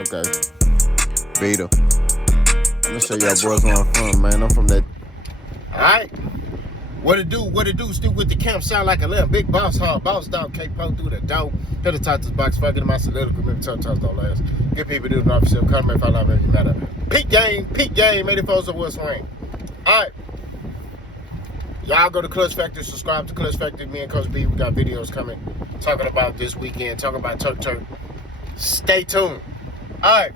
Okay. Vito. I'm gonna show y'all boys where I'm from, man. I'm from that. Alright? What it do? Still with the camp, sound like a little big boss hog, boss dog, K-Po through the door. Hit the top this box, fucking my solidical, remember tough don't last. Good people do the official, come if I love every matter. Peak game, 84's of what's rain. Alright. Y'all go to Clutch Factory, subscribe to Clutch Factory. Me and Coach B, we got videos coming, talking about this weekend, talking about Turk. Stay tuned. Alright.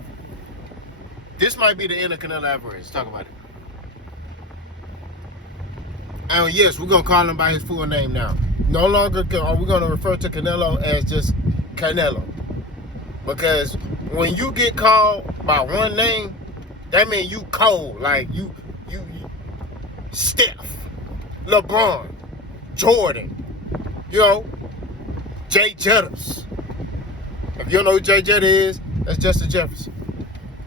This might be the end of Canelo Álvarez. Talk about it. And yes, we're going to call him by his full name now. No longer are we going to refer to Canelo as just Canelo. Because when you get called by one name, that means you cold. Like you Steph, LeBron, Jordan, Jay Jettas. If you don't know who Jay Jetta is, that's Justin Jefferson.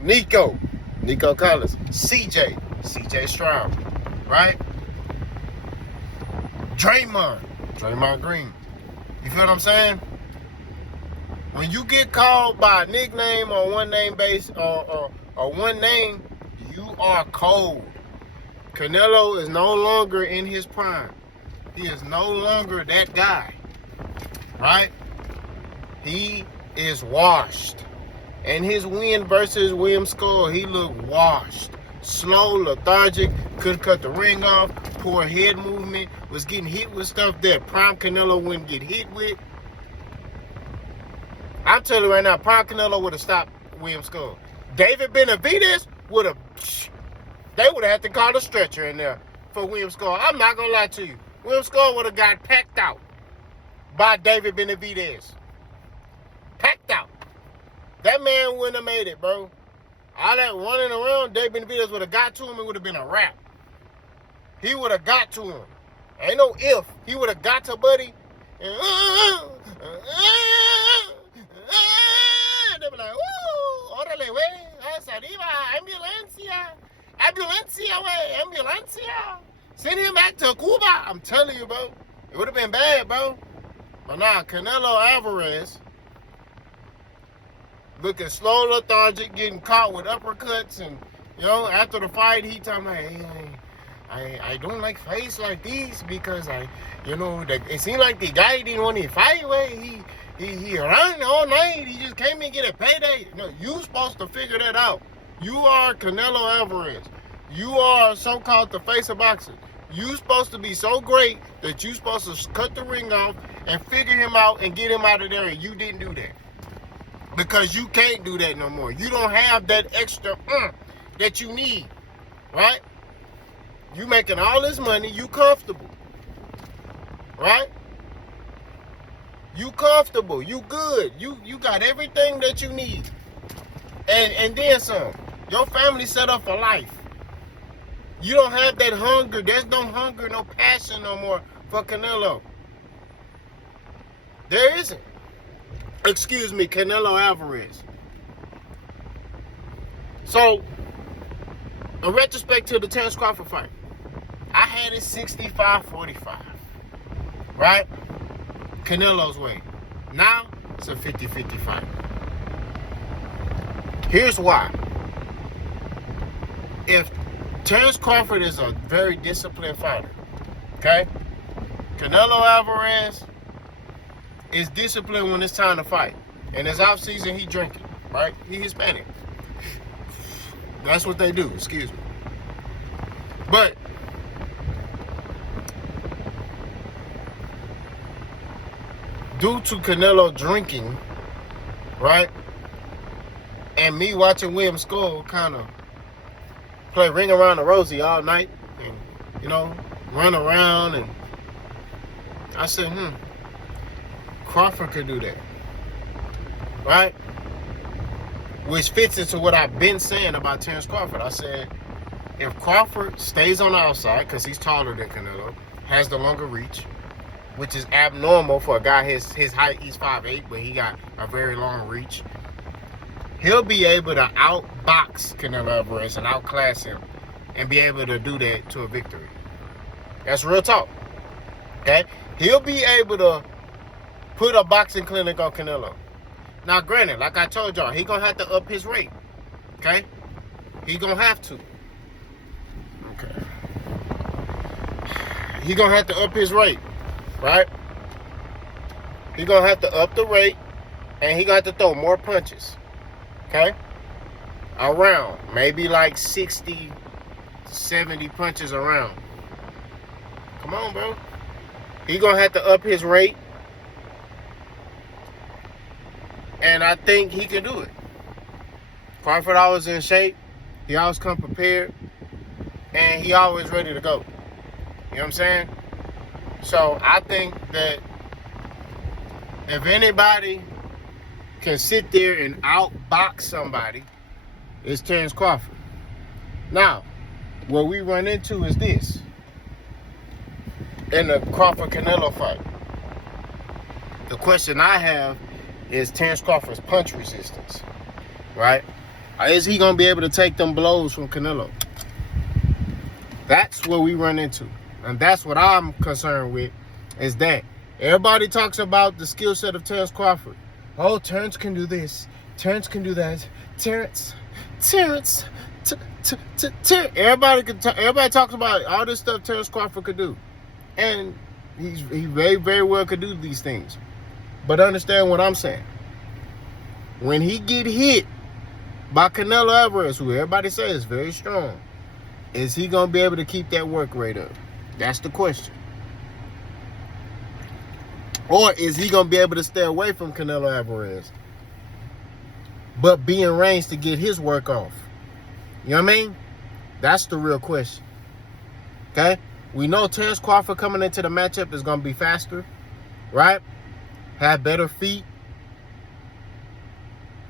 Nico Collins. CJ Stroud. Right? Draymond Green. You feel what I'm saying? When you get called by a nickname or one name base or one name, you are cold. Canelo is no longer in his prime. He is no longer that guy. Right? He is washed. And his win versus William Skull, he looked washed. Slow, lethargic, couldn't cut the ring off, poor head movement, was getting hit with stuff that prime Canelo wouldn't get hit with. I'm telling you right now, prime Canelo would have stopped William Skull. David Benavidez would have had to call a stretcher in there for William Skull. I'm not going to lie to you. William Skull would have got packed out by David Benavidez. Packed out. That man wouldn't have made it, bro. All that running around, David Benavidez would have got to him. It would have been a wrap. He would have got to him. Ain't no if. He would have got to Buddy. And they be like, "Ooh, órale, wey, hasta arriba, ambulancia, wey, ambulancia. Send him back to Cuba." I'm telling you, bro. It would have been bad, bro. But nah, Canelo Álvarez looking slow, lethargic, getting caught with uppercuts, and after the fight, he talking like, "Hey, I don't like fights like these because it seemed like the guy didn't want to fight. Way he ran all night. He just came and get a payday." No, you supposed to figure that out. You are Canelo Álvarez. You are so-called the face of boxing. You supposed to be so great that you supposed to cut the ring off and figure him out and get him out of there, and you didn't do that. Because you can't do that no more. You don't have that extra that you need, right? You making all this money, you comfortable, right? You comfortable, you good, you got everything that you need, and then some. Your family set up for life. You don't have that hunger. There's no hunger, no passion no more for Canelo. There isn't. Excuse me, Canelo Álvarez. So, in retrospect to the Terence Crawford fight, I had it 65-45, right? Canelo's way. Now, it's a 50-50 fight. Here's why. If Terence Crawford is a very disciplined fighter, okay? Canelo Álvarez is disciplined when it's time to fight. In his off season, he drinking, right? He Hispanic. That's what they do, excuse me. But due to Canelo drinking, right? And me watching William Skull kind of play Ring Around the Rosie all night and, run around, and I said, Crawford could do that, right? Which fits into what I've been saying about Terence Crawford. I said, if Crawford stays on the outside, because he's taller than Canelo, has the longer reach, which is abnormal for a guy his height, he's 5'8", but he got a very long reach, he'll be able to outbox Canelo Álvarez and outclass him and be able to do that to a victory. That's real talk, okay? He'll be able to put a boxing clinic on Canelo. Now, granted, like I told y'all, he gonna have to up his rate. Okay? He gonna have to. Okay. He gonna have to up his rate, right? He gonna have to up the rate, and he gonna have to throw more punches. Okay? Around. Maybe like 60, 70 punches around. Come on, bro. He gonna have to up his rate. And I think he can do it. Crawford always in shape. He always come prepared. And he always ready to go. You know what I'm saying? So I think that if anybody can sit there and outbox somebody, it's Terrence Crawford. Now, what we run into is this. In the Crawford-Canelo fight, the question I have is Terrence Crawford's punch resistance, right? Is he going to be able to take them blows from Canelo? That's what we run into. And that's what I'm concerned with, is that everybody talks about the skill set of Terrence Crawford. Oh, Terrence can do this. Terrence can do that. Terrence. Everybody talks about all this stuff Terrence Crawford could do. And he very, very well could do these things. But understand what I'm saying. When he get hit by Canelo Álvarez, who everybody says is very strong, is he going to be able to keep that work rate up? That's the question. Or is he going to be able to stay away from Canelo Álvarez, but be in range to get his work off? You know what I mean? That's the real question. Okay? We know Terrence Crawford coming into the matchup is going to be faster, right? Have better feet.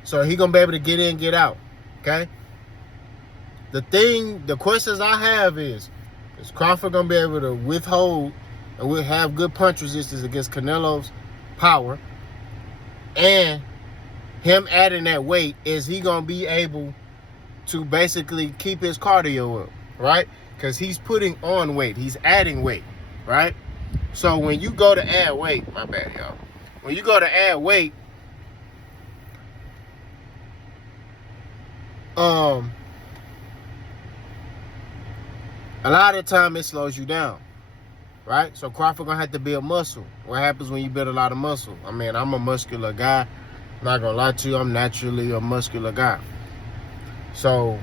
So he going to be able to get in, get out. Okay? The questions I have is Crawford going to be able to withhold and will have good punch resistance against Canelo's power? And him adding that weight, is he going to be able to basically keep his cardio up, right? Because he's putting on weight. He's adding weight, right? So when you go to add weight, my bad, y'all. When you go to add weight, a lot of the time it slows you down, right? So Crawford gonna have to build muscle. What happens when you build a lot of muscle? I mean, I'm a muscular guy. I'm not gonna lie to you, I'm naturally a muscular guy. So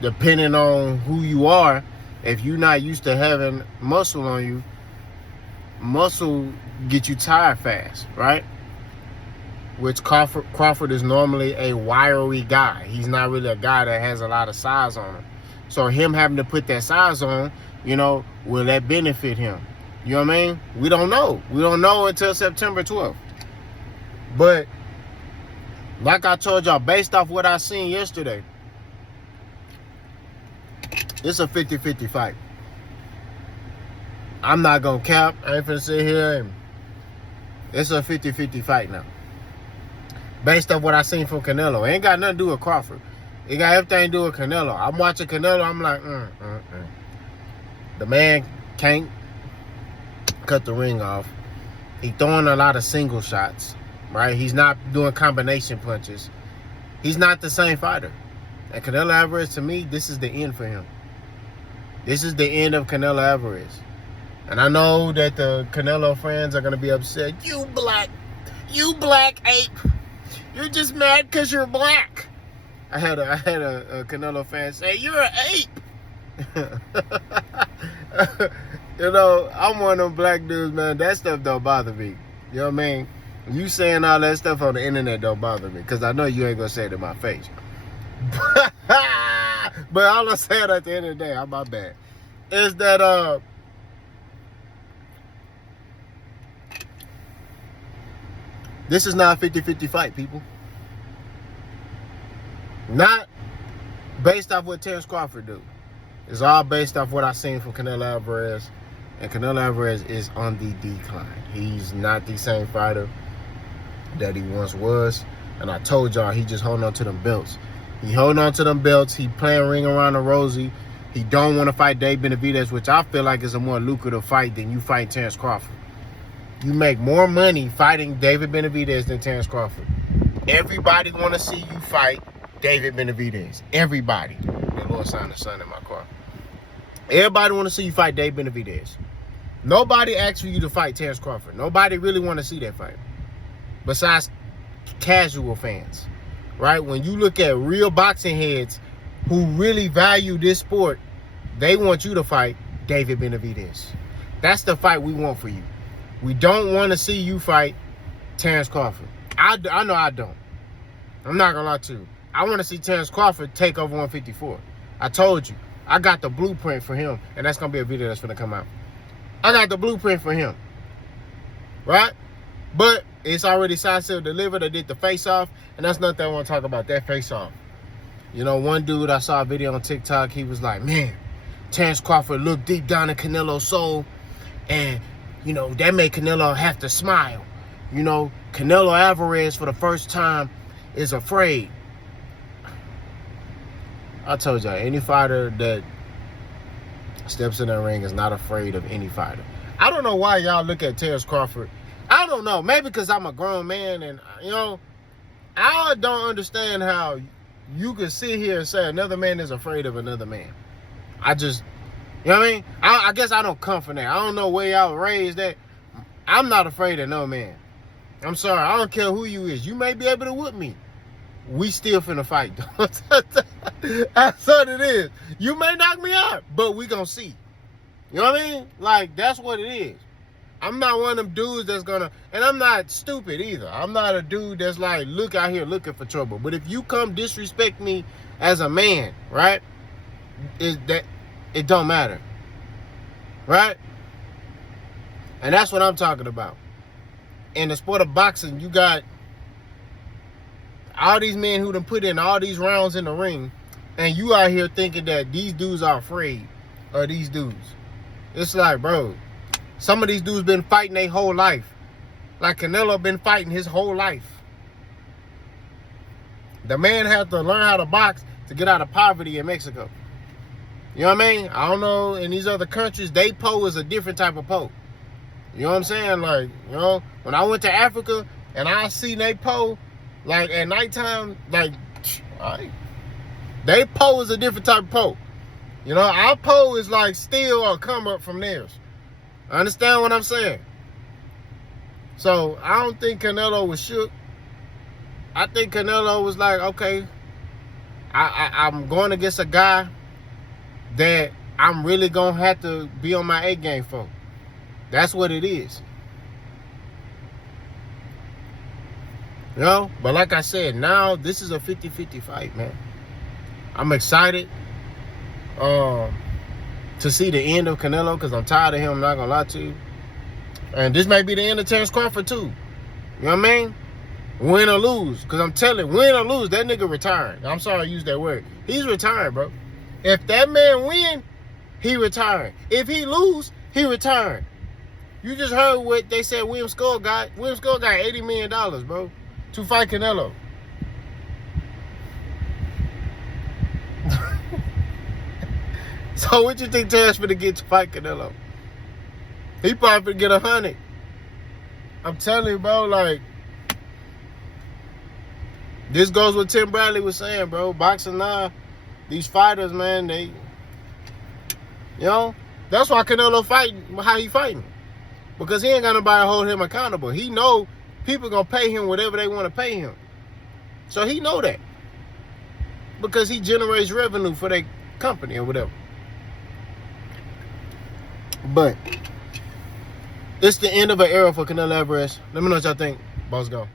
depending on who you are, if you're not used to having muscle on you, muscle get you tired fast, right? Which Crawford is normally a wiry guy. He's not really a guy that has a lot of size on him. So him having to put that size on, you know, will that benefit him? You know what I mean? We don't know. We don't know until September 12th. But like I told y'all, based off what I seen yesterday, it's a 50-50 fight. I'm not going to cap. I ain't finna sit here and it's a 50-50 fight now. Based off what I seen from Canelo. It ain't got nothing to do with Crawford. It got everything to do with Canelo. I'm watching Canelo, I'm like, The man can't cut the ring off. He throwing a lot of single shots, right? He's not doing combination punches. He's not the same fighter. And Canelo Álvarez, to me, this is the end for him. This is the end of Canelo Álvarez. And I know that the Canelo fans are going to be upset. You black ape. You're just mad because you're black. I had a Canelo fan say, you're an ape. You know, I'm one of them black dudes, man. That stuff don't bother me. You know what I mean? You saying all that stuff on the internet don't bother me, because I know you ain't going to say it in my face. But all I'm saying at the end of the day, I'm my bad, is that this is not a 50-50 fight, people. Not based off what Terrence Crawford do. It's all based off what I seen from Canelo Álvarez. And Canelo Álvarez is on the decline. He's not the same fighter that he once was. And I told y'all, he just holding on to them belts. He holding on to them belts. He playing ring around the rosy. He don't want to fight Dave Benavidez, which I feel like is a more lucrative fight than you fight Terrence Crawford. you make more money fighting David Benavidez than Terrence Crawford. Everybody want to see you fight David Benavidez. Everybody. The Lord signed the sun in my car. Everybody want to see you fight David Benavidez. Nobody asked for you to fight Terrence Crawford. Nobody really want to see that fight. Besides casual fans. Right? When you look at real boxing heads who really value this sport, they want you to fight David Benavidez. That's the fight we want for you. We don't want to see you fight Terrence Crawford. I know I don't. I'm not going to lie to you. I want to see Terrence Crawford take over 154. I told you. I got the blueprint for him, and that's going to be a video that's going to come out. I got the blueprint for him. Right? But it's already signed, sealed, delivered. I did the face-off, and that's nothing I want to talk about, that face-off. You know, one dude, I saw a video on TikTok, he was like, man, Terrence Crawford looked deep down in Canelo's soul, and, you know, that made Canelo have to smile. You know, Canelo Álvarez for the first time is afraid. I told y'all, any fighter that steps in the ring is not afraid of any fighter. I don't know why y'all look at Terrence Crawford. I don't know. Maybe because I'm a grown man and, you know, I don't understand how you can sit here and say another man is afraid of another man. I just, you know what I mean? I guess I don't come from that. I don't know where y'all raised that. I'm not afraid of no man. I'm sorry. I don't care who you is. You may be able to whoop me. We still finna fight, though. That's what it is. You may knock me out, but we gonna see. You know what I mean? Like, that's what it is. I'm not one of them dudes that's gonna, and I'm not stupid either. I'm not a dude that's like, look out here looking for trouble. But if you come disrespect me as a man, right? It don't matter. Right? And that's what I'm talking about. In the sport of boxing, you got all these men who done put in all these rounds in the ring, and you out here thinking that these dudes are afraid of these dudes. It's like, bro, some of these dudes been fighting their whole life. Like Canelo been fighting his whole life. The man had to learn how to box to get out of poverty in Mexico. You know what I mean? I don't know, in these other countries, they po is a different type of po. You know what I'm saying? Like, you know, when I went to Africa and I seen they po, like at nighttime, like, they po is a different type of po. You know, our po is like still or come up from theirs. Understand what I'm saying? So I don't think Canelo was shook. I think Canelo was like, okay, I'm going against a guy that I'm really gonna have to be on my A game for. That's what it is. You know? But like I said, now this is a 50-50 fight, man. I'm excited to see the end of Canelo because I'm tired of him, I'm not gonna lie to you. And this may be the end of Terrence Crawford too. You know what I mean? Win or lose. Because I'm telling you, win or lose, that nigga retired. I'm sorry I used that word. He's retired, bro. If that man win, he retired. If he lose, he retired. You just heard what they said William Skull got. William Skull got $80 million, bro, to fight Canelo. So what you think Terrence finna get to fight Canelo? He probably finna get 100. I'm telling you, bro, like, this goes what Tim Bradley was saying, bro. Boxing now, these fighters, man, they, you know, that's why Canelo fighting how he fighting. Because he ain't got nobody to hold him accountable. He know people gonna pay him whatever they want to pay him. So he know that. Because he generates revenue for their company or whatever. But it's the end of an era for Canelo Álvarez. Let me know what y'all think. Boss go.